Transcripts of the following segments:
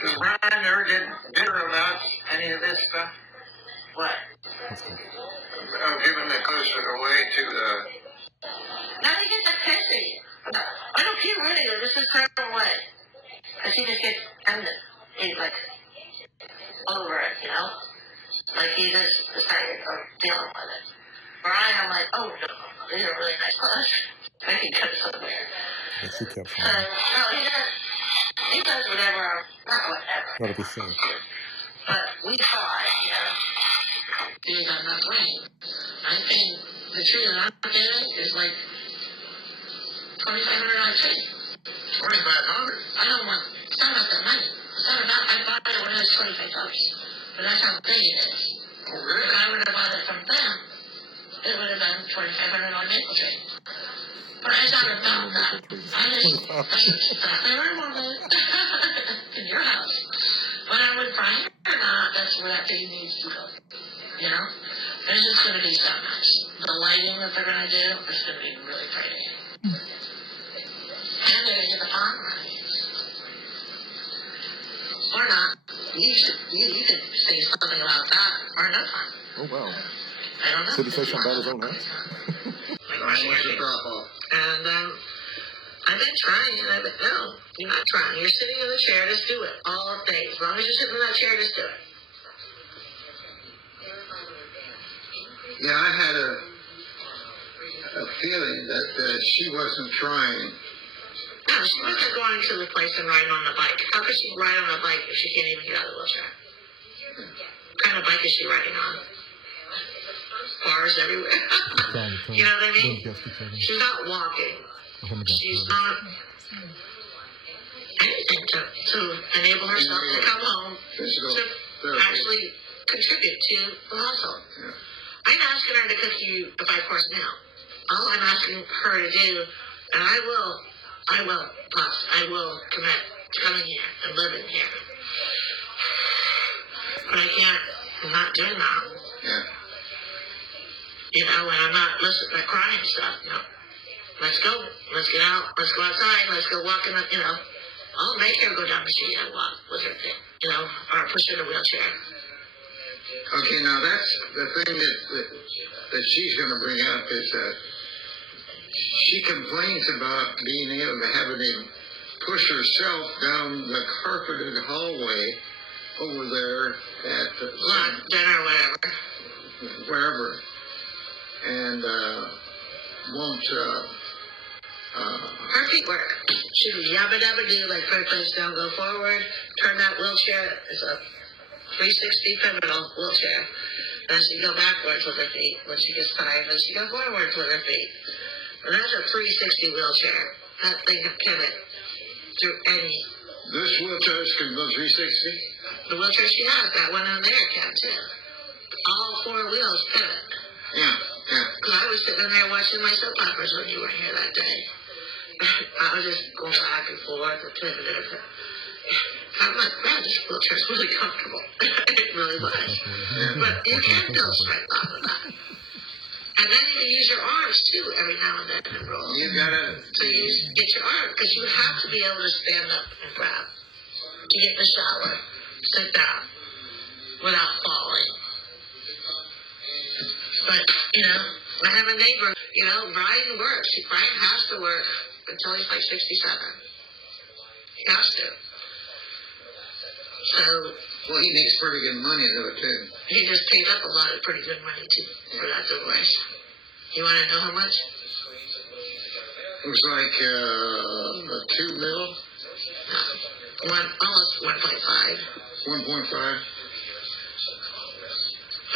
Does Brian ever get bitter about any of this stuff? What? Giving the closer away to the... Now he gets like pissy. I don't keep reading it. This is her way. Because he just gets he's like over it, you know? Like he just is tired of dealing with it. Brian, I'm like, oh no, these are really nice clothes. I can go somewhere. And she kept So, no, he does whatever, not whatever. Gotta be safe. But we try, you know. You got enough rain. I think the tree that I'm getting is like $2,500 tree. $2,500? I don't want, it's not about that money. It's not about, I bought it when it was $25. But that's how big it is. Oh, really? If I would have bought it from them, it would have been $2,500 maple tree. But it's not about that. That's exactly where I want it. In your house. Whether with Brian or not, that's where that tree needs to go. You know? It's just going to be so nice. The lighting that they're going to do is going to be really pretty. And they're going to get the pond running. Or not. You could say something about that, or no fun. Oh, wow. I don't know. So did he say something about his own house? What's your drop off? And I've been trying, and I've been, no, you're not trying. You're sitting in the chair, just do it. All day. As long as you're sitting in that chair, just do it. Yeah, I had a feeling that she wasn't trying. No, she wasn't going to the place and riding on the bike. How could she ride on a bike if she can't even get out of the wheelchair? What kind of bike is she riding on? Bars everywhere. You know what I mean? She's not walking. She's not anything to enable herself to come home to actually contribute to the household. I'm asking her to cook you a 5-course meal. All I'm asking her to do, and I will, Pops, I will commit to coming here and living here. But I can't, I'm not doing that. Yeah. You know, and I'm not listening to crying stuff, you know. Let's go. Let's get out. Let's go outside. Let's go walk in the, you know. I'll make her go down the street and walk with her thing, you know, or push her in a wheelchair. Okay, now that's the thing that she's going to bring up is that she complains about being able to having to push herself down the carpeted hallway over there at the lunch, dinner, wherever, and won't. Her feet work. She would yabba dabba do, like first place down, go forward, turn that wheelchair. It's a 360 pivotal wheelchair. Then she go backwards with her feet when she gets tired. Then she go forwards with her feet. And that's a 360 wheelchair. That thing can pivot through any. This wheelchair can go 360? The wheelchair she has, that one on there can too. All 4 wheels pivot. Yeah. Because I was sitting in there watching my soap operas when you were here that day. I was just going back and forth and pivoting. I'm like, man, this wheelchair's really comfortable. It really was. But you can go straight off of that. And then you can use your arms too every now and then and roll. You gotta. So you get your arm, because you have to be able to stand up and grab. To get in the shower, sit down, without falling. But, you know, I have a neighbor, you know, Brian works. Brian has to work until he's like 67. He has to. So. Well, he makes pretty good money though, too. He just paid up a lot of pretty good money too for that divorce. You want to know how much? It was like $2 million. No, almost 1.5. 1.5.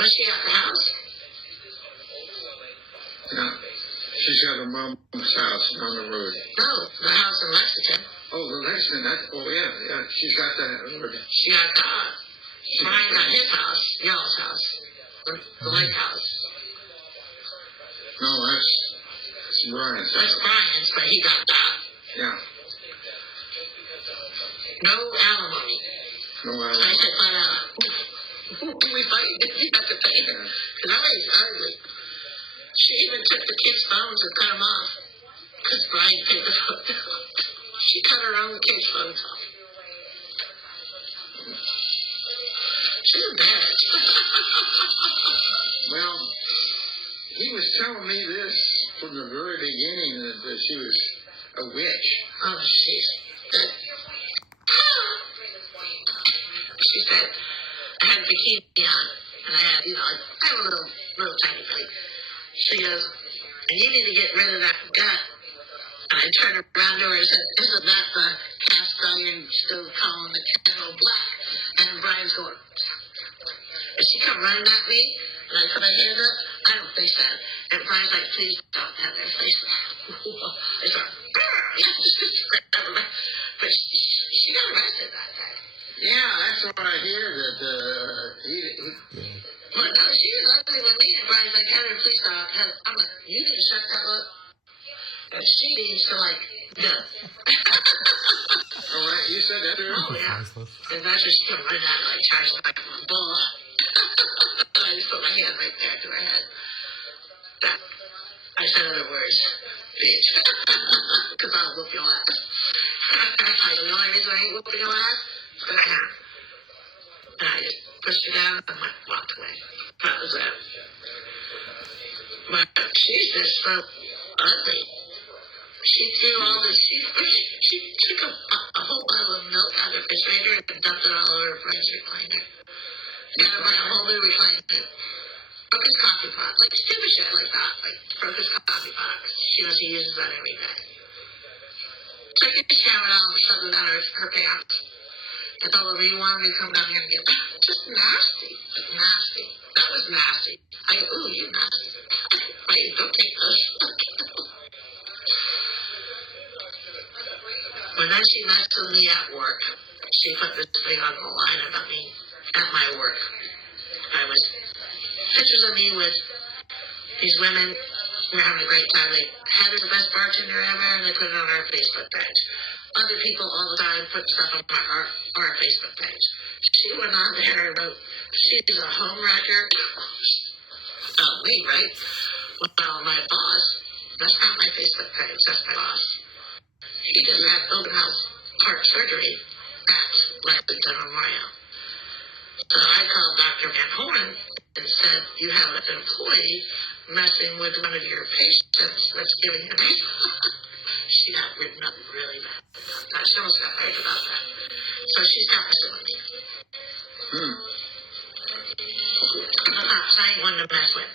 Was she at the house? No, she's got her mom's house on the road. No, the house in Lexington. Oh, the Lexington. Yeah. She's got that. She got that. Brian got his house, y'all's house, the lake house. No, that's Brian's house. That's Brian's, but he got that. Yeah. No alimony. No alimony. So I said, but we fight if you have to pay her. Because that lady's ugly. She even took the kids' phones and cut them off. Because Brian paid the phone. She cut her own kids' phones off. She's embarrassed. Well, he was telling me this from the very beginning that she was a witch. Oh, she's good. She said, I had a bikini on, and I had, I have a little tiny belly. She goes, and you need to get rid of that gut. And I turned around to her and said, isn't that the cast iron stove calling the kettle black? And Brian's going, and she come running at me, and I put my hand up. I don't face that. And Brian's like, please don't have their face that. I start, but she got arrested that day. Yeah, that's what I hear, that Well, no, she was ugly with me, and Brian's like, Heather, please stop. I'm like, you need to shut that up. And she needs to, go. All right, you said that to her? Oh, yeah. And that's when she come right out, charging like a bull. And I just put my hand right there to her head. I said other words, bitch. Because I'll whoop your ass. The only reason I ain't whooping your ass is because I can. And I just pushed her down and walked away. That was it. But she's just so ugly. She threw all this, she took a whole bottle of milk out of her refrigerator and dumped it all over her friend's recliner. Got her by a whole new recliner. Broke his coffee pot. Stupid shit like that. Broke his coffee pot. She knows he uses that every day. Took a shower down and shoved it down her pants. I told her, you wanted me to come down here and get just nasty. Nasty. That was nasty. I go, ooh, you nasty. Wait, don't take this. But then she messed with me at work. She put this thing on the line about me at my work. I was pictures of me with these women. We were having a great time. Heather's the best bartender ever, and they put it on our Facebook page. Other people all the time put stuff on our Facebook page. She went on there and wrote, she's a home wrecker. Oh, me, right? Well, my boss, that's not my Facebook page. That's my boss. He doesn't have open house heart surgery at Lexington Memorial. So I called Dr. Van Horn and said, you have an employee messing with one of your patients that's giving him She got written up really bad about that. She almost got fired about that. So she's not messing with me. I'm not saying one to mess with.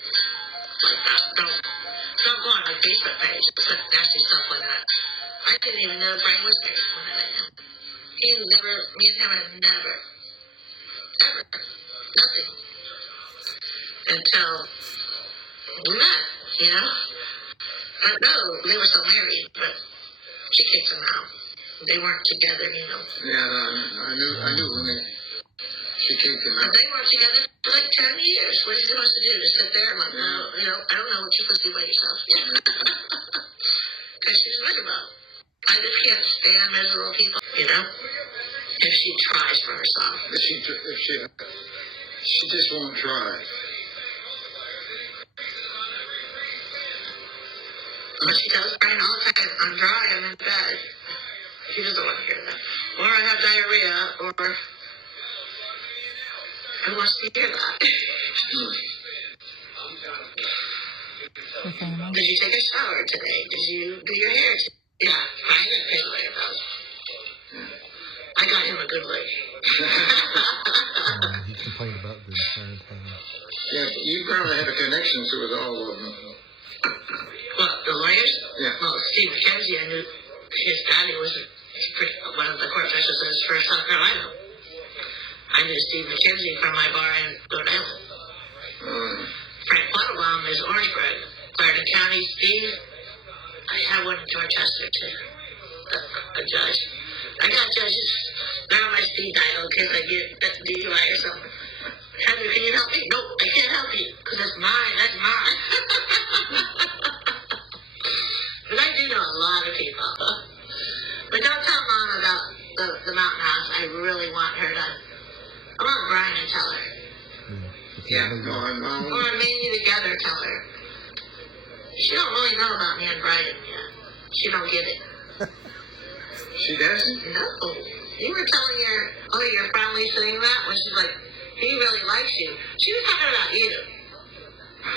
Like that. Don't go on my Facebook page and put nasty stuff like that. I didn't even know Frank was married when I met him. Me and him had never, ever, nothing. Until we met, I don't know, they were still married, but she kicked him out. They weren't together, Yeah, I knew when she kicked him out. But they weren't together for 10 years. What are you supposed to do? To sit there and no, I don't know what you're supposed to do by yourself. Because she's miserable. I just can't stand miserable people, if she tries for herself. If she just won't try. But she tells Brian all the time, I'm dry, I'm in bed. He doesn't want to hear that. Or I have diarrhea, or who wants to hear that? Did you take a shower today? Did you do your hair today? Yeah, I didn't pay the later bills. I got him a good look. He complained about the entire time. Yeah, you probably had a connection with all of them. What, the lawyers? Yeah. Well, Steve McKenzie, I knew his daddy was one of the court justices for South Carolina. I knew Steve McKenzie from my bar in Rhode Island. Frank Pottlebaum is Orangeburg, Clarendon County. Steve, I had one in Dorchester too. A judge. I got judges. They're on my speed dial in case I get DUI or something. Heather, can you help me? Nope, I can't help you because that's mine. That's mine. But I do know a lot of people. But don't tell Mom about the mountain house. I really want her to. I want Brian to tell her. Yeah, go on, Mom. Or maybe together tell her. She don't really know about me and Brian yet. She don't get it. She doesn't? No. You were telling your friendly saying that when she's like, He really likes you. She was talking about you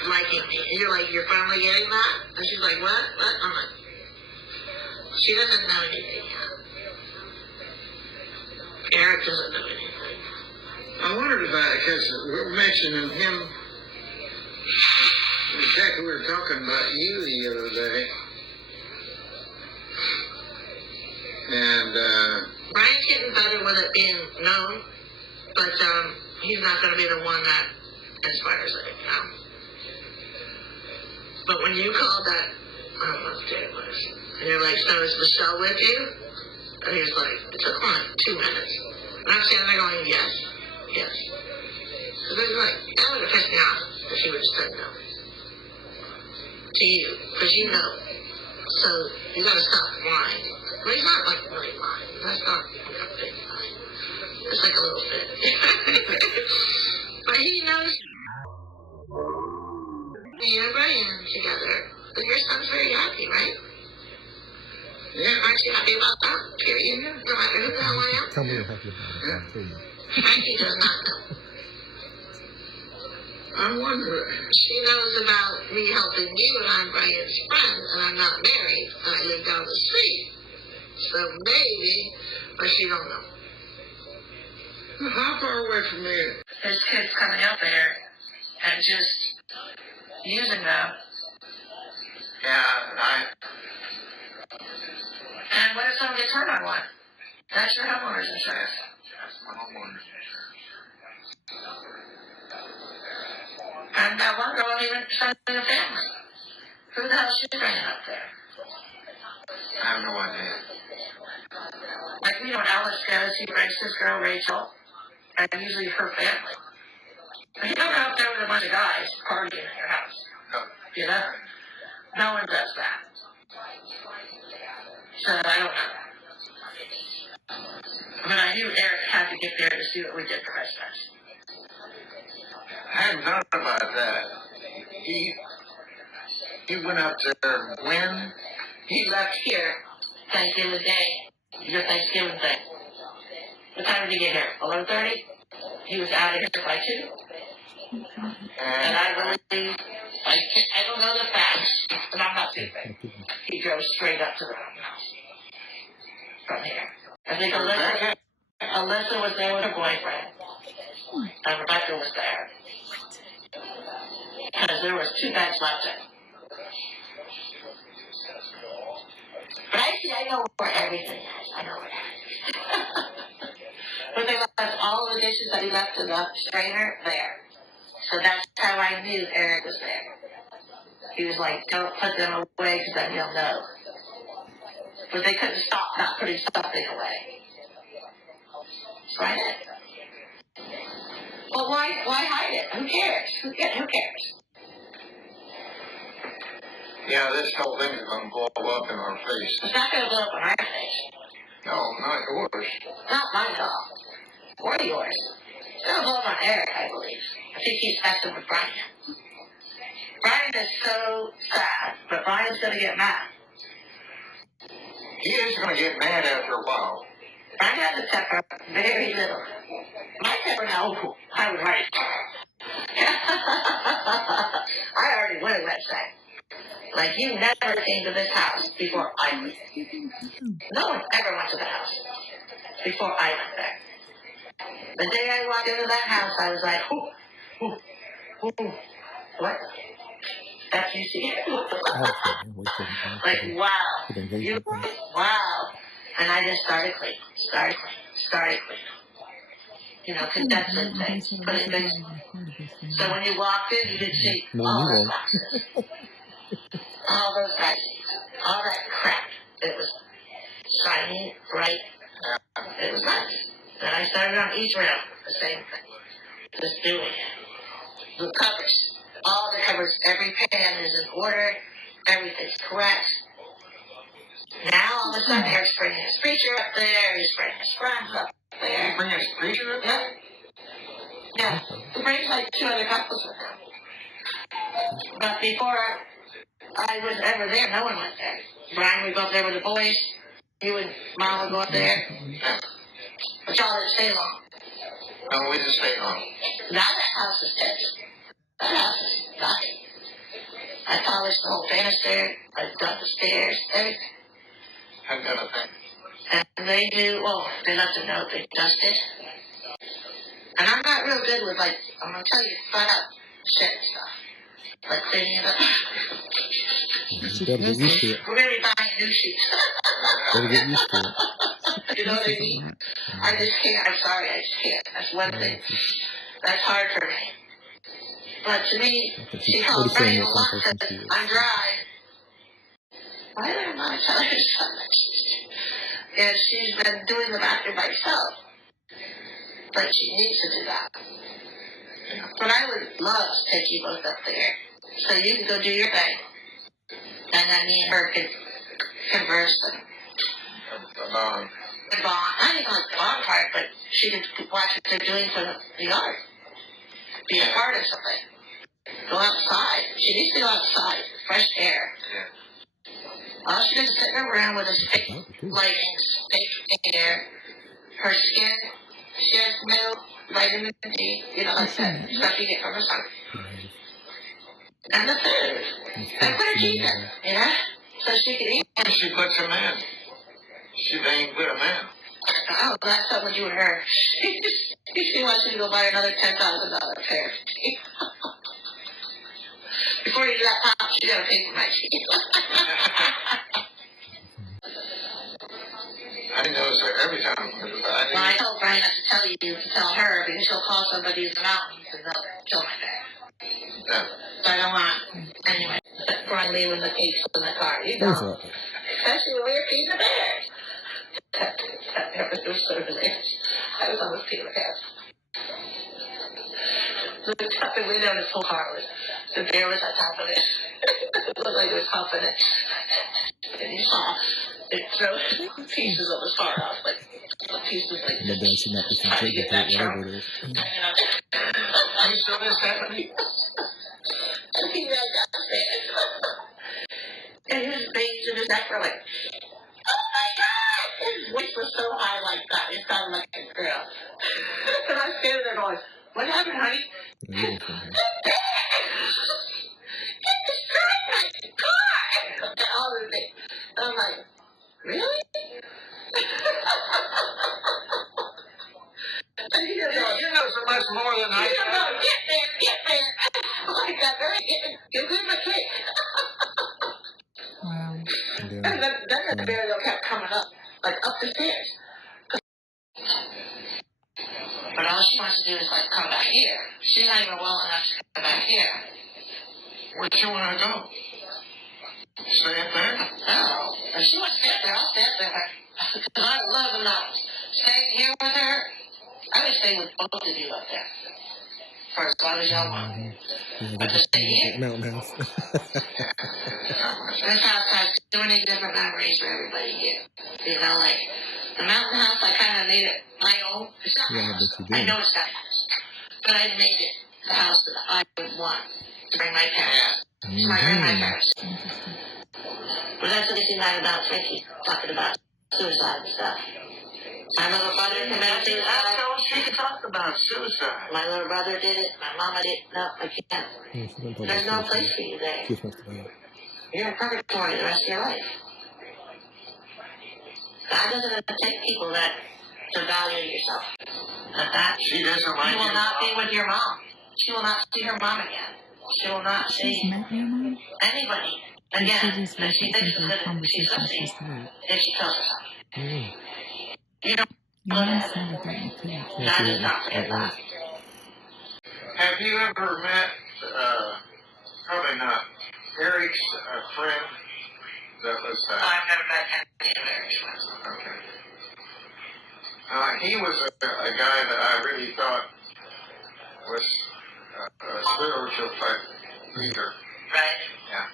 liking me. And you're like, you're finally getting that? And she's like, what? What? I'm like, she doesn't know anything yet. Eric doesn't know anything. I wondered about it because we're mentioning him. Exactly, we were talking about you the other day. And, Brian's getting better with it being known, but he's not going to be the one that inspires it, you know? But when you called that, I don't know what day it was, and you're like, so is Michelle with you? And he was like, it took like 2 minutes. And I'm standing there going, yes, yes. So it was like, that would have pissed me off if she would have said no. To you, because you know. So you got to stop lying. But he's not like really lying. That's not like a big lie. It's like a little bit. But he knows you and Brian together. But your son's very happy, right? yeah, Aren't you happy about that? Period. No matter who the hell I am. Tell me you're happy about it. I'll tell you. Frankie does not know. I wonder. She knows about me helping you, and I'm Brian's friend, and I'm not married, and I live down the street. So maybe, but she don't know. How far away from me? There's kids coming up there and just using them. Yeah, And what if someone gets hurt on one? That's your homeowner's insurance. That's my homeowner's insurance. And that one girl even started a family. Who the hell is she bringing up there? I have no idea. Like, you know, when Alice goes, he brings this girl, Rachel, and usually her family. And you don't go up there with a bunch of guys partying in your house. No. You know? No one does that. So I don't know. But I knew Eric had to get there to see what we did for Christmas. I hadn't thought about that. He went up there when? He left here Thanksgiving Day, your Thanksgiving thing. What time did he get here? 11:30? He was out of here by 2. And I believe, I don't know the facts, but I'm not stupid. He drove straight up to the house from here. I think Alyssa was there with her boyfriend, and Rebecca was there. Because there was 2 bags left in. But I know where everything is. I know where everything is. But they left all the dishes that he left in the strainer there. So that's how I knew Eric was there. He was like, don't put them away because then he'll know. But they couldn't stop not putting something away. So I did. Well, why hide it? Who cares? Who cares? Yeah, this whole thing is going to blow up in our face. It's not going to blow up in our face. No, not yours. Not mine at all. Or yours. It's going to blow up on Eric, I believe. I think he's messing with Brian. Brian is so sad, but Brian's going to get mad. He is going to get mad after a while. Brian has a temper, very little. My temper now, I was right. I already went, let's say. Like, you never came to this house before I went there. No one ever went to the house before I went there. The day I walked into that house, I was like, ooh. What? That's you see? Like, wow. Wow. And I just started cleaning. You know, condensing things, putting things. So when you walked in, you could see all those boxes. All those veggies. All that crap. It was shiny, bright. It was nice. And I started on each round, the same thing. Just doing it. The cupboards. All the cupboards, every pan is in order. Everything's correct. Now, all of a sudden, Eric's bringing his preacher up there. He's bringing his friends up there. You bring his preacher up? Yeah. Yeah. He brings like 2 other couples with him. But before I was ever there, no one went there. Brian would go up there with the boys. You and Mom would go up there. But y'all didn't stay long. No, we just stay home. Now that house is dead. That house is nothing. I polished the whole banister, I got the stairs, everything. I've got a thing. And they do, well, they left a note, they dusted. And I'm not real good with, like, I'm going to tell you flat out shit and stuff. Like cleaning it up. You better get used to it. We're going to be buying new sheets. Better get used to it. You know what I mean? I just can't, I'm sorry, I just can't. That's one thing. That's hard for me. But to me, she calls me a lot because I'm dry. Why did I not tell her so much? And she's been doing the bathroom by herself. But she needs to do that. But I would love to take you both up there. So you can go do your thing. And then me and her can converse and bond. I didn't like the bond part, but she can watch what they're doing for the yard. Be a part of something. Go outside. She needs to go outside. Fresh air. All she does is sit in her room with a fake lighting, fake air. Her skin, she has no vitamin D, you know, like that stuff you get from the sun. And the food. And put her teeth in, you know, so she can eat. And she puts him in. She ain't put him in. Oh, that's something you and her. She wants you to go buy another $10,000 pair of teeth. Before you do that pop, you gotta pay for my teeth. I notice her every time. Well, I told Brian not to tell you to tell her because she'll call somebody in the mountains and they'll kill my dad. Yeah. So I don't want, anyway, Brian leaving the cakes in the car. You know. Especially when we were feeding the bears. It was so hilarious. I was almost peeing my pants. Looked up the window and his whole car was, the bear was on top of it. It looked like it was humping it. And you saw it throw pieces of his car off, like pieces like My dad should not be from taking that, whatever it is. Are you still this happening? And he ran downstairs. And he was banging in his neck for like, oh my God! His voice was so high like that, it sounded like a girl. And I was standing there going, what happened, honey? It destroyed my car! And all of it. And I'm like, really? And he goes, You know so much more than I do. do. Get there. Like that, very get my cake. Wow. And then the burial kept coming up, like up the stairs. But all she wants to do is like come back here. She's not even well enough to come back here. Where you want to go? Stay up there? No. If she wants to stay up there, I'll stay up there. Because I love the mountains. Staying here with her, I would stay with both of you up there. For as long as y'all want. But to stay here. Mountain house. This house has too many different memories for everybody here. You know, like the mountain house, I kind of made it my own. It's not my house. I know it's not my house. But I made it the house that I would want to bring my parents. So I bring my parents. But that's what they seem like about Frankie, talking about suicide and stuff. My little brother committed suicide. She talked about suicide. My little brother did it. My mama did it. No, I can't. There's no place for you there. You're in purgatory the rest of your life. God doesn't take people that to value yourself. That she doesn't like you will not be with your mom. She will not see her mom again. She will not see anybody again that she thinks is good. She's going to see if she kills herself. You don't go to heaven. God is not for God. Have you ever met, probably not, Eric's friend that was... I've never met any of Eric's friends. Okay. He was a guy that I really thought was a spiritual type leader. Right? Yeah.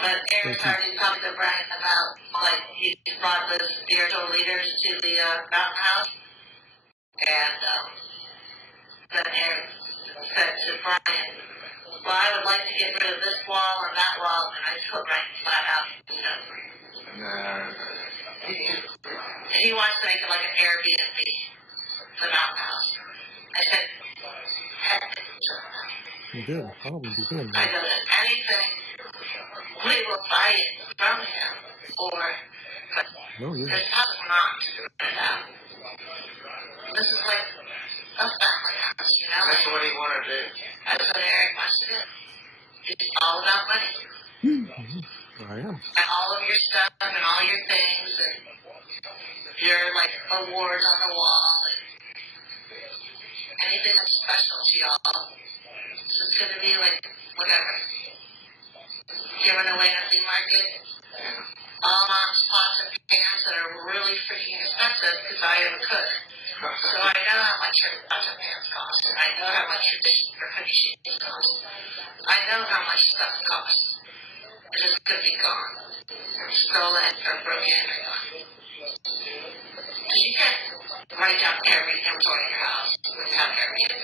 But Eric's already talked to Brian about, like, he brought the spiritual leaders to the mountain house. And then Eric said to Brian, well, I would like to get rid of this wall and that wall. And I told Brian flat out, no. He wants to make it like an Airbnb, the mountain house. I said, heck, You did. Probably you did. I know that anything, we will buy it from him, or No, you this didn't. house is not rented out. This is like a family house, you know? That's what he wanted to do. That's what Eric wants to do. It's all about money. I am. And all of your stuff and all your things and your, like, awards on the wall and anything that's special to y'all. So it's going to be, like, whatever. Given away at the market. All mom's pots and pans that are really freaking expensive because I am a cook. So I know how much your pots and pans cost. And I know how much your cookie sheets cost. I know how much stuff costs. It's just going to be gone. Stolen or broken or gone. Because you can't write down every inventory in your house without everything.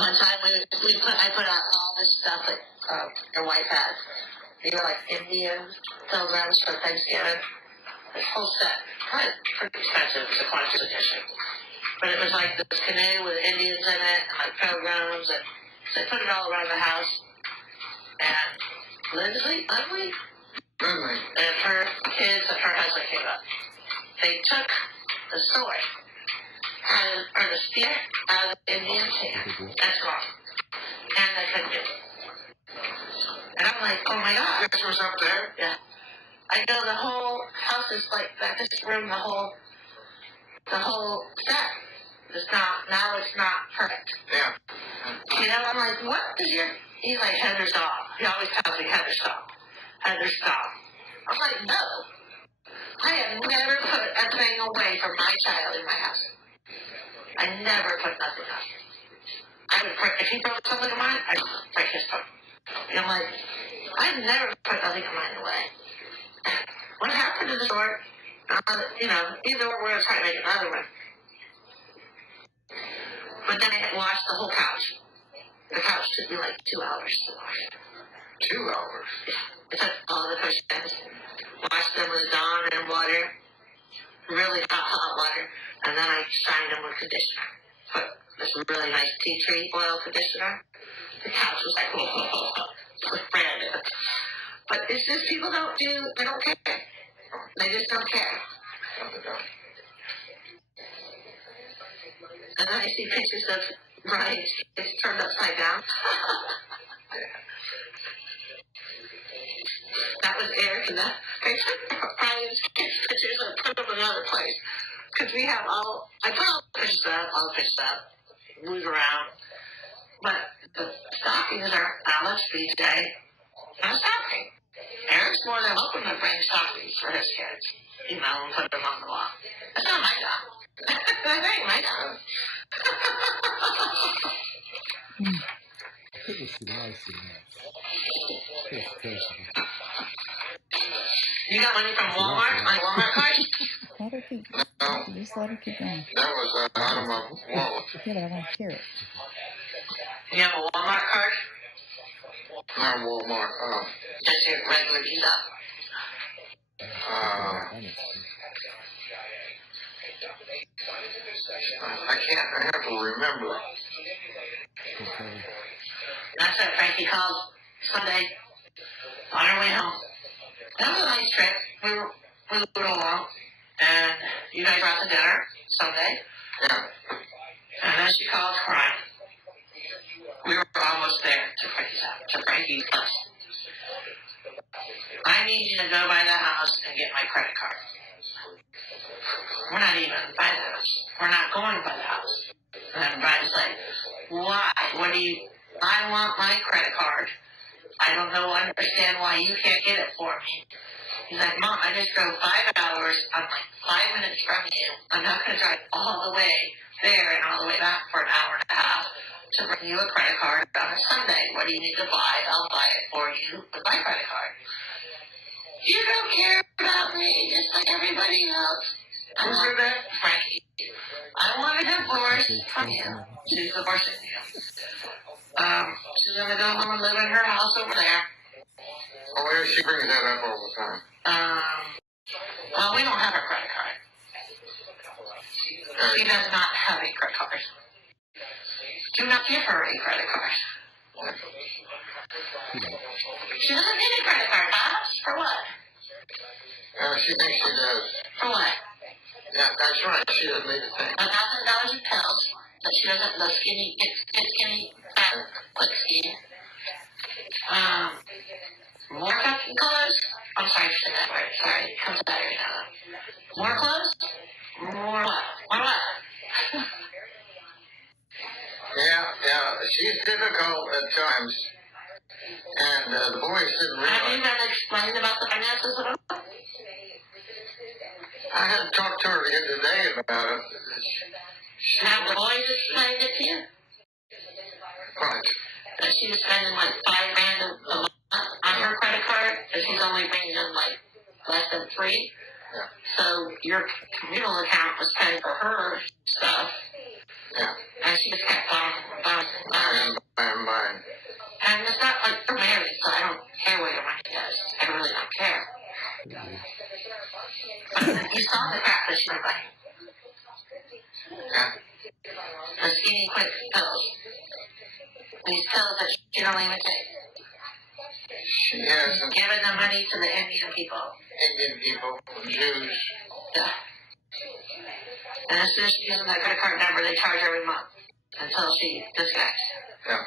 One time I put out all this stuff that your wife had. They were like Indian pilgrims for Thanksgiving. This whole set. Pretty expensive. It's a collector's edition. But it was like this canoe with Indians in it and like pilgrims. And so I put it all around the house. And Lindley, and her kids and her husband came up. They took the sword or the spear out of the Indian's hand. That's gone. And they couldn't get it. And I'm like, oh my God. This was up there? Yeah. I know the whole house is like that. This room, the whole set. It's not perfect. Yeah. You know, I'm like, what is he's like, Heather, stop. He always tells me, Heather, stop. Heather, stop. I'm like, no. I have never put a thing away from my child in my house. I never put nothing up. I would break, if he broke something of mine, I'd break his phone. And I'm like, I've never put nothing of mine away. What happened to the store? You know, either we're going to try to make another one. But then I had washed the whole couch. The couch took me like 2 hours to wash. 2 hours? I took all the cushions, washed them with Dawn and water, really hot water, and then I shined them with conditioner. Put this really nice tea tree oil conditioner. The couch was like, brand new. But it's just people they don't care. They just don't care. And then I see pictures of Brian's kids turned upside down. That was Eric and that. I took Brian's kids' pictures and put them in another place. Because we have I put all the pictures up, move around. But the stockings are Alex, BJ, and a stocking. Eric's more than welcome to bring stockings for his kids, you know, and put them on the wall. That's not my job. That ain't my job. You got money from Walmart? My Walmart card? Let her keep. No. Just let her keep going. That was out of my wallet. Yeah, but I want to hear it. You have a Walmart card? Not Walmart. Just your regular Visa? I have to remember. That's what Frankie called Sunday on our way home. That was a nice trip. We were along, and you guys were out to dinner Sunday. Yeah. And then she called crying. We were almost there to Frankie's house. I need you to go by the house and get my credit card. We're not even by the house. We're not going by the house. And then Brian's like, why? I want my credit card. I don't understand why you can't get it for me. He's like, Mom, I just drove 5 hours. I'm like 5 minutes from you. I'm not going to drive all the way there and all the way back for an hour and a half to bring you a credit card on a Sunday. What do you need to buy? I'll buy it for you with my credit card. You don't care about me just like everybody else. Who's her name? Frankie. I want a divorce from you. She's divorcing you. She's going to go home and live in her house over there. Oh, yeah, she brings that up all the time. Well, we don't have a credit card. She does not have a credit card. Do not give her a credit card. She doesn't need a credit card, Bob. For what? She thinks she does. For what? Yeah, that's right. She doesn't need a thing. $1,000 in pills, but she doesn't. The skinny, get skinny, fat, quick skinny. More fucking clothes. I'm sorry for saying that word. Sorry, it comes out every now and then. More clothes. More what? More what? Yeah, she's difficult at times. And the boys didn't realize. Have you been explained about the finances at all? I had to talk to her again today about it. Have the boys explained it to you? What? That she was spending like $5,000 a month on her credit card, and she's only bringing in like less than $3,000. Yeah. So your communal account was paying for her stuff. Yeah. And she just kept buying. And it's not like they're married, so I don't care what your money does. I really don't care. But you saw the crap that she was buying. Yeah. The skinny quick pills. These pills that she don't even take. She has Giving the money to the Indian people. Indian people, Jews. Yeah. And as soon as she's using that credit card number, they charge every month until she disconnects. Yeah.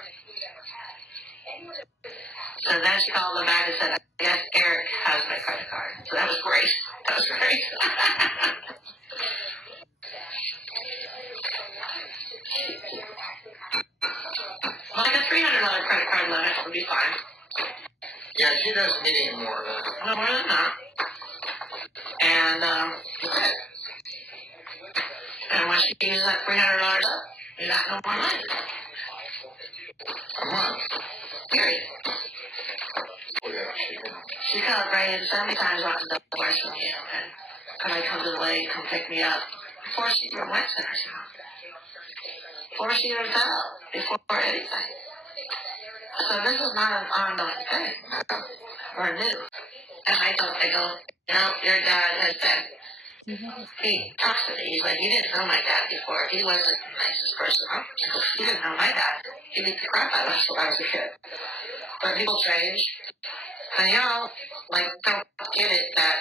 So then she called them back and said, I guess Eric has my credit card. So that was great. That was great. Like a $300 credit card limit would be fine. Yeah, she doesn't need any more than that. No more than that. And that's it. And when she uses that $300 up, you got no more money. A month. Period. Oh, yeah, she can. She celebrated so many times wanting to divorce from you, and could I come to the lake, come pick me up? Before she even went to her son. Before she even fell. Before anything. So this is not an ongoing thing. Or new. And I go, you know, your dad has been, he talks to me, he's like, you didn't know my dad before. He wasn't the nicest person. You didn't know my dad. He beat the crap out of us when I was a kid. But people change. And y'all, like, don't get it that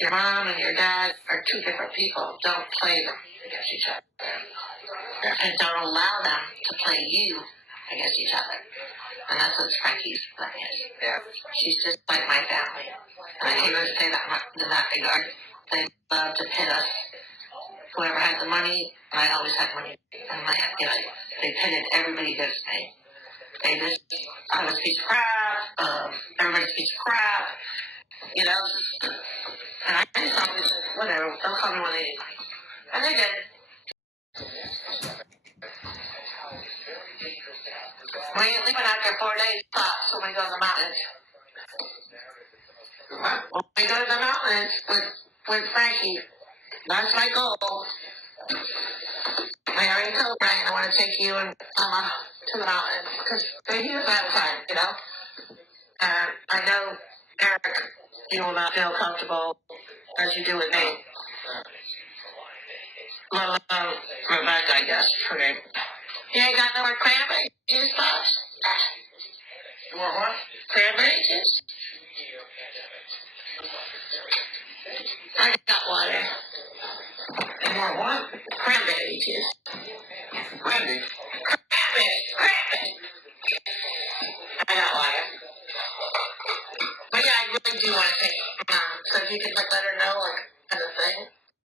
your mom and your dad are two different people. Don't play them against each other. And don't allow them to play you against each other. And that's what Frankie's thing is. Yeah. She's just like my family. And I hate to say that in that regard. They love to pit us. Whoever had the money, and I always had money. And they pitted everybody against me. They just, I was a piece of crap, everybody's a piece of crap, you know. And I just always said, whatever, they'll call me when they need money. And they did. We ain't leaving after 4 days tops when we go to the mountains. What? When we go to the mountains with Frankie, that's my goal. I already told Brian I want to take you and Emma to the mountains because he doesn't have time, you know. And I know, Eric, you will not feel comfortable as you do with me. Well, Rebecca, I guess, her name. You ain't got no more cranberry juice, Pops? You want what? Cranberry juice? I got water. You want what? Cranberry juice. Randy. Cranberry. I got water. But yeah, I really do want to take so if you can let her know, like, as a thing,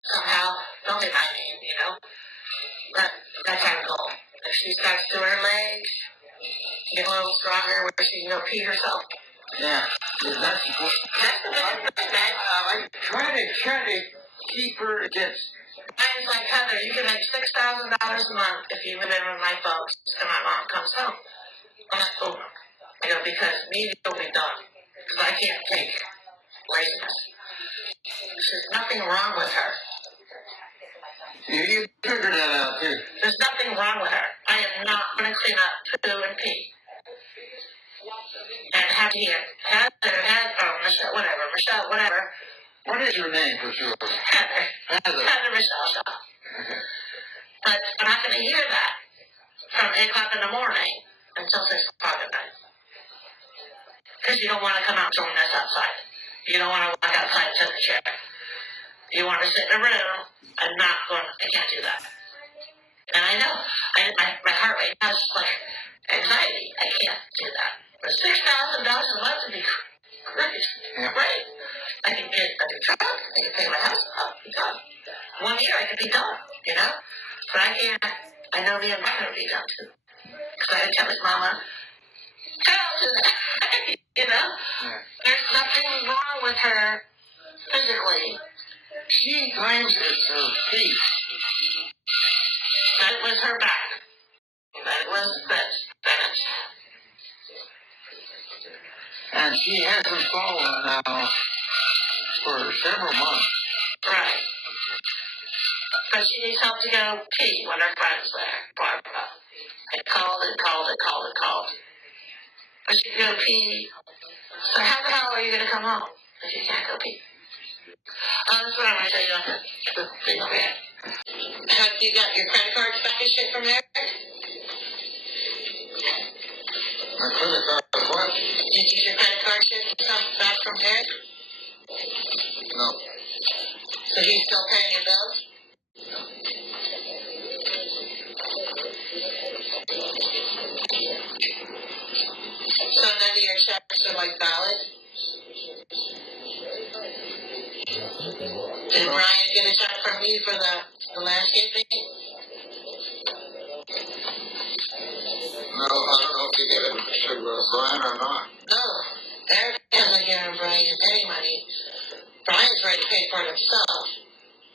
somehow, don't say my name, you know? That's our goal. If she starts doing her legs, get a little stronger where she can go pee herself. Yeah. That's the best, man. I try to keep her against. Mine's like, Heather, you can make $6,000 a month if you live in with my folks and my mom comes home. I'm like, oh, you know, because me will be done. Because I can't take laziness. There's nothing wrong with her. You figured that out, too. There's nothing wrong with her. I am not going to clean up poo and pee. And have here. Michelle, whatever. What is your name for sure? Heather. Heather. Heather Michelle Shaw. But I'm not going to hear that from 8 o'clock in the morning until 6 o'clock at night. Because you don't want to come out and join us outside. You don't want to walk outside and sit in the chair. You want to sit in a room and not go, I can't do that. And I know, my heart rate has like anxiety. I can't do that. But $6,000 a month would be great. Yeah. Great. I can get a new truck. I can pay my house. I'll be done. 1 year I could be done, you know? But I can't. I know me and mine will be done too. Because I had to tell his mama, tell to that. You know? Yeah. There's nothing wrong with her physically. She claims it's her feet. That was her back. That was Bennett. And she hasn't fallen now for several months. Right. But she needs help to go pee when her friend's there, Barbara. I called and called and called and called. But she can go pee. So how the hell are you going to come home if you can't go pee? That's what I'm going to tell you on the thing over here. Have you got your credit cards back and shit from Eric? My credit card, what? Did you get your credit card shit back from Eric? No. So he's still paying your bills? So none of your checks are like valid? Did Brian get a check from you for the landscaping? No, I don't know if you get it to Brian or not. No. Eric hasn't given Brian any money. Brian's ready to pay for it himself.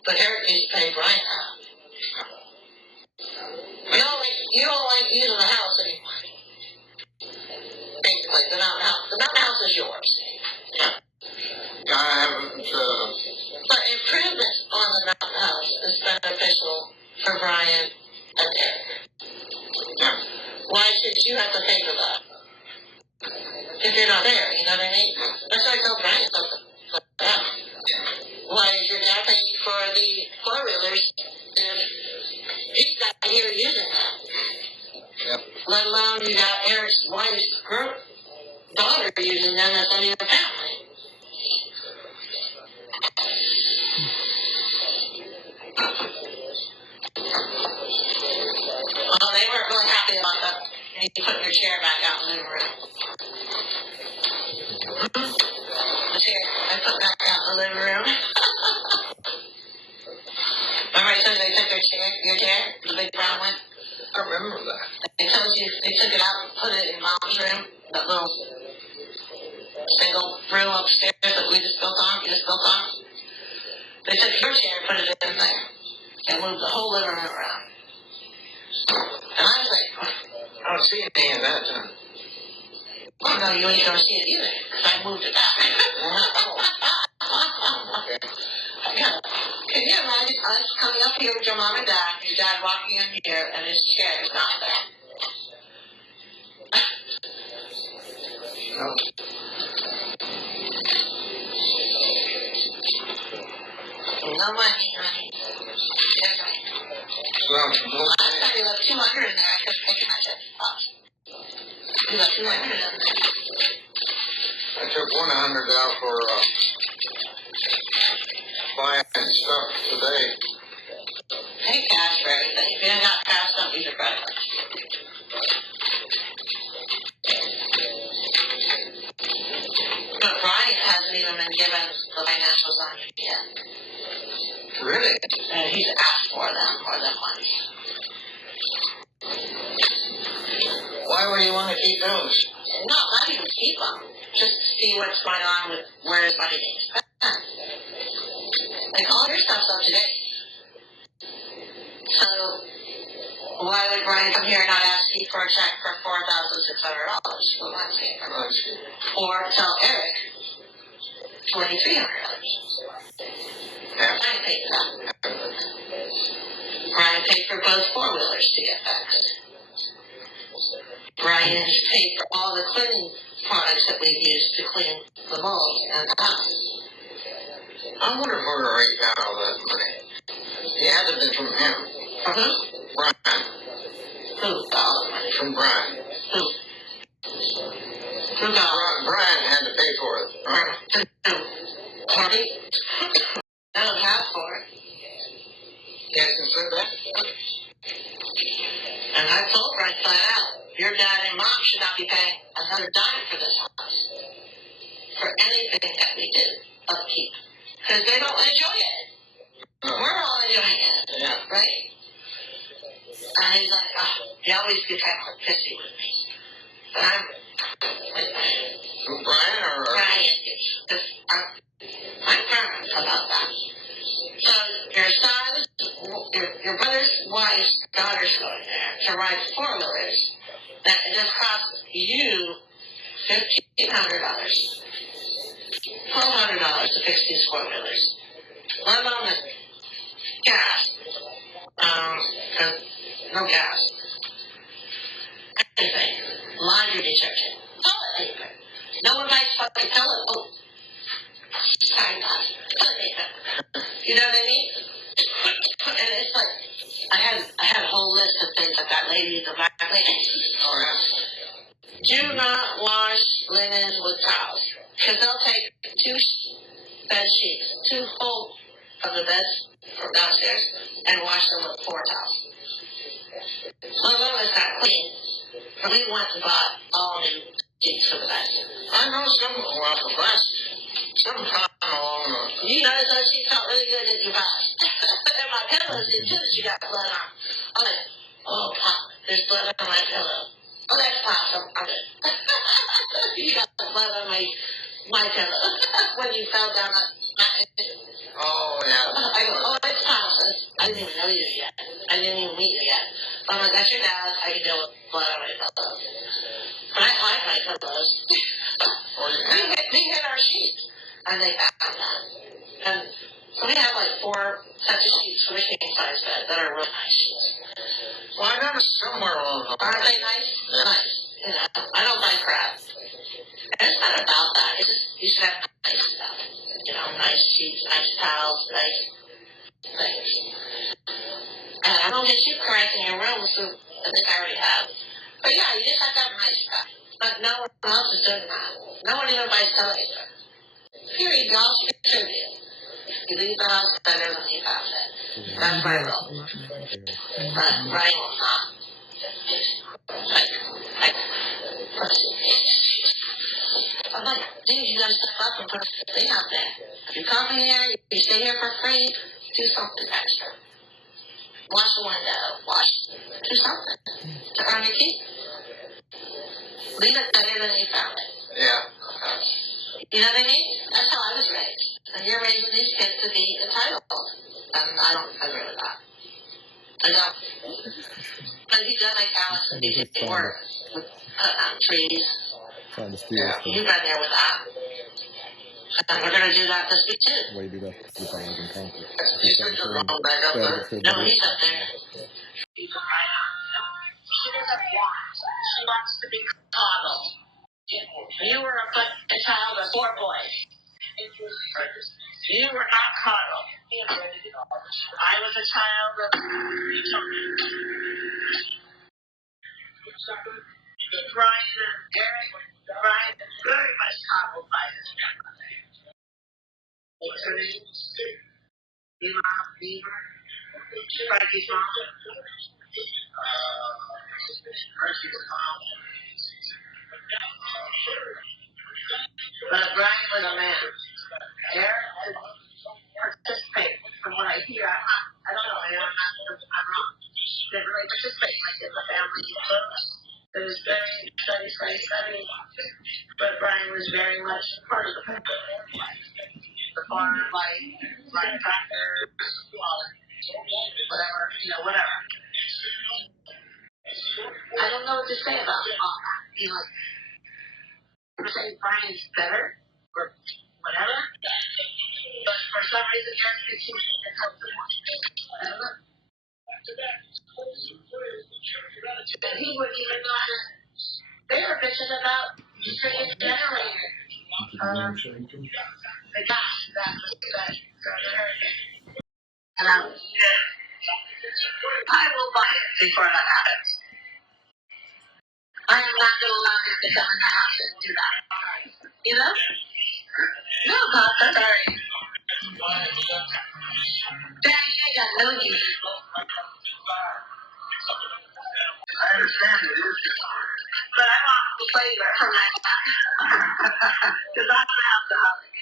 But Eric needs to pay Brian out. You don't like using the house anymore. Basically, the mountain house. The mountain house is yours. I haven't, But improvements on the mountain house is beneficial for Brian and Eric. yeah. Why should you have to pay for that? If you're not there, you know what I mean? That's why I tell Brian something like that. Why is your dad paying for the four-wheelers if he's not here using that? Yep. Let alone you got Eric's wife's daughter using them as any other family. Well, they weren't really happy about that. You put your chair back out in the living room. The chair, I put back out in the living room. Remember I told you they took your chair, the big brown one? I remember that. They told you they took it out and put it in Mom's room, that little single room upstairs that we just built on, They took your chair and put it in there and moved the whole living room around. And I was like, I don't see any of that. oh no, you ain't gonna see it either, because I moved it back. Can you imagine us coming up here with your mom and dad, your dad walking in here, and his chair is not there? No. No money, honey. Yes, honey. Last time you left 200 in there, I kept taking my check box. You left 200 in there. I took 100 out for buying stuff today. Pay cash for everything. If you ain't got cash, don't use your credit card. But Brian hasn't even been given the financials on you yet. Really? And he's asked for them more than once. Why would you want to keep those? Not even keep them. Just to see what's going on with where his money being spent. Like, all your stuff's up to date. So, why would Brian come here and not ask you for a check for $4,600 for landscaper? Or tell Eric $2,300. Yeah. Brian paid for that. Brian paid for both four-wheelers to get fixed. Brian paid for all the cleaning products that we've used to clean the mold and the house. I wonder where he got all that money. He had had to have been from him. From who? Brian. Who got all the money? From Brian. Who? Who got all Brian had to pay for it. Right? Party? I don't have for it. Yes, and said that. And I told Brian flat out, your dad and mom should not be paying another dime for this house. For anything that we do, upkeep. Because they don't enjoy it. No. We're all enjoying it. Yeah. Right? And he's like, he always gets kind of pissy with me. But I'm like, Brian or? Brian, I'm firm about that. So your son, your brother's wife's daughter's going there to ride 4-wheelers. That it just cost you $1,500, $1,200 to fix these 4-wheelers. Let alone the gas. No gas. Anything. Laundry detergent. Toilet paper. No one buys fucking toilet. Oh. Sorry, guys. Toilet paper. You know what I mean? And it's like, I had a whole list of things that lady, the black lady. Oh, yeah. Do not wash linens with towels. Because they'll take 2 bed sheets, 2 full of the beds from downstairs, and wash them with 4 towels. Well, when it's not clean, we went and bought all new sheets for the beds. I know some sometime along the... You notice those sheets felt really good that you bought. And my pillows did too that you got blood on. I'm like, oh, Pop, there's blood on my pillow. Oh, that's awesome. I'm good. You got blood on my pillow when you fell down that mountain. Oh, yeah. I go, oh, it's Thomas. I didn't even know you yet. I didn't even meet you yet. But I'm like, that's your dad. I can deal with blood on my pillow. But I hide my pillows. We hid our sheets. And they found that. And so we have like 4 sets of sheets for the king size bed that are real nice sheets. Well, I noticed somewhere along the line. Aren't they nice? Yeah. Nice. You know, I don't buy crap. And it's not about that. It's just, you should have nice stuff. You know, nice sheets, nice towels, nice things. And I don't get you correct in your room, so I think I already have. But yeah, you just have to have nice stuff. But no one else is doing that. No one even buys television. Period, y'all should contribute. You leave the house better than you found it. That's my role. But Brian will not. I'm like, dude, you gotta step up and put a thing out there. If you come here, you stay here for free, do something extra. Wash the window, do something to earn your keep. Leave it better than you found it. Yeah. You know what I mean? That's how I was raised. And you're raising these kids to be entitled. And I don't agree with that. I don't. But he does like Alex and DJ work with trees. Trying to steal Yeah. stuff. You've been there with that. And we're going to do that this week too. The way you do that, you probably can conquer. You said you're going back up there? No, he's up there. She doesn't want. She wants to be coddled. You were a child of 4 boys. You were not coddled. I was a child of 3 children. Brian and Eric, Brian is very much coddled by his grandmother. What's her name? Beaver? Frankie's mom? Mercy's mom. But Brian was a man. Eric did participate, from what I hear. I don't know, I'm wrong. Didn't really participate like in the family books. It was very study. But Brian was very much part of the family. The farm life, riding tractors, whatever. I don't know what to say about all that. You know, I'm saying Brian's better or whatever. But for some reason, Eric continues to help them. I don't know. And he wouldn't even know that they were bitching about the generator. The gas that was the hurricane. And I will buy it before that happens. I am not going to allow him to come in the house and do that. You know? No, Pop, I'm sorry. Dad, I got no use. I understand it is your story. But I want the flavor from that. Because I don't have the hobby.